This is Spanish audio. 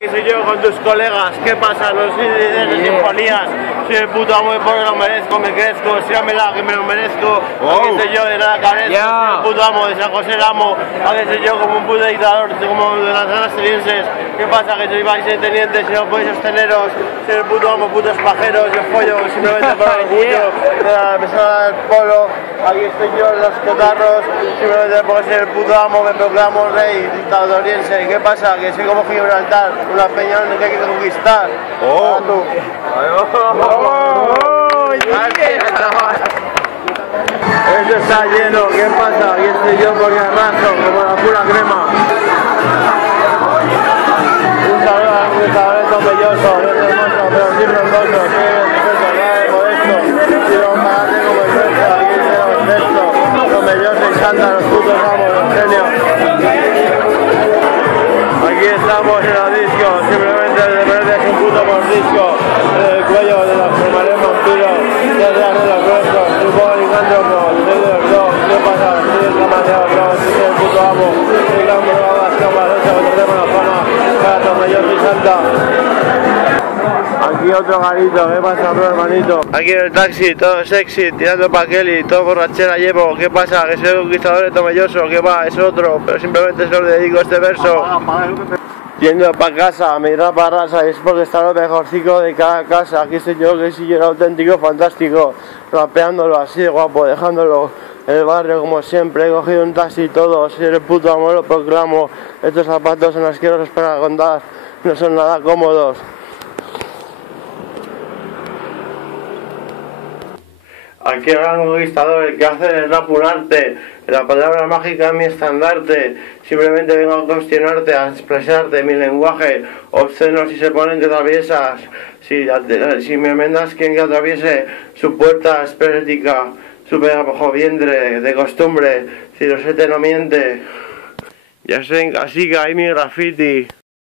Soy yo con tus colegas, ¿qué pasa? No soy de sinfonías, soy el puto amo de pueblo, lo merezco, me crezco, sígamela que me lo merezco. Aquí estoy yo de nada carezco, soy el puto amo de San José el amo. Aquí estoy yo como un puto dictador, como de las ganas tenienses. ¿Qué pasa? Que soy vais tenientes y no podéis sosteneros. Soy el puto amo, putos pajeros, yo follo simplemente por el orgullo de la persona del polo. Aquí estoy yo en los cotarros, simplemente porque soy el puto amo, me proclamo rey dictatoriense. ¿Qué pasa? Que soy como Gibraltar, una peña que hay que conquistar. Esto está lleno, ¿qué pasa? Aquí estoy yo porque arraso como la pura crema. Un saludo a un talento belloso, no es hermoso, pero sí frondoso, modesto, y vamos a darle como el resto, aquí tenemos esto, los bellosos y santa, los putos amos, los genios. Aquí estamos en la disco, simplemente de verde es un puto mordisco, el cuello de los primares vampiros, desde arriba los nuestros, un poco licántropo, desde los dos, ¿qué pasa? Soy el demasiado bro, soy el puto amo, soy la mejor de las camas, que tenemos la fama, para Tomelloso y Santa. Aquí otro garito, ¿qué pasa, bro, hermanito? Aquí en el taxi, todo sexy, tirando pa' Kelly, todo borrachera llevo, ¿qué pasa? Que soy el conquistador de Tomelloso, ¿qué va? Es otro, pero simplemente solo le dedico este verso. Yendo pa' casa, mi rapa raza, es porque está lo mejorcico de cada casa. Aquí estoy yo, que soy yo el auténtico fantástico, rapeándolo así de guapo, dejándolo en el barrio como siempre. He cogido un taxi y todo, soy el puto amor, lo proclamo. Estos zapatos son asquerosos para contar, no son nada cómodos. Aquí el gran conquistador, el que hace el rap un arte, la palabra mágica es mi estandarte. Simplemente vengo a cuestionarte, a expresarte mi lenguaje obsceno si se ponen que atraviesas. Si me enmendas quien que atraviese su puerta espética, su bajo vientre de costumbre, si lo sé te no miente. Ya sé en casica hay mi graffiti.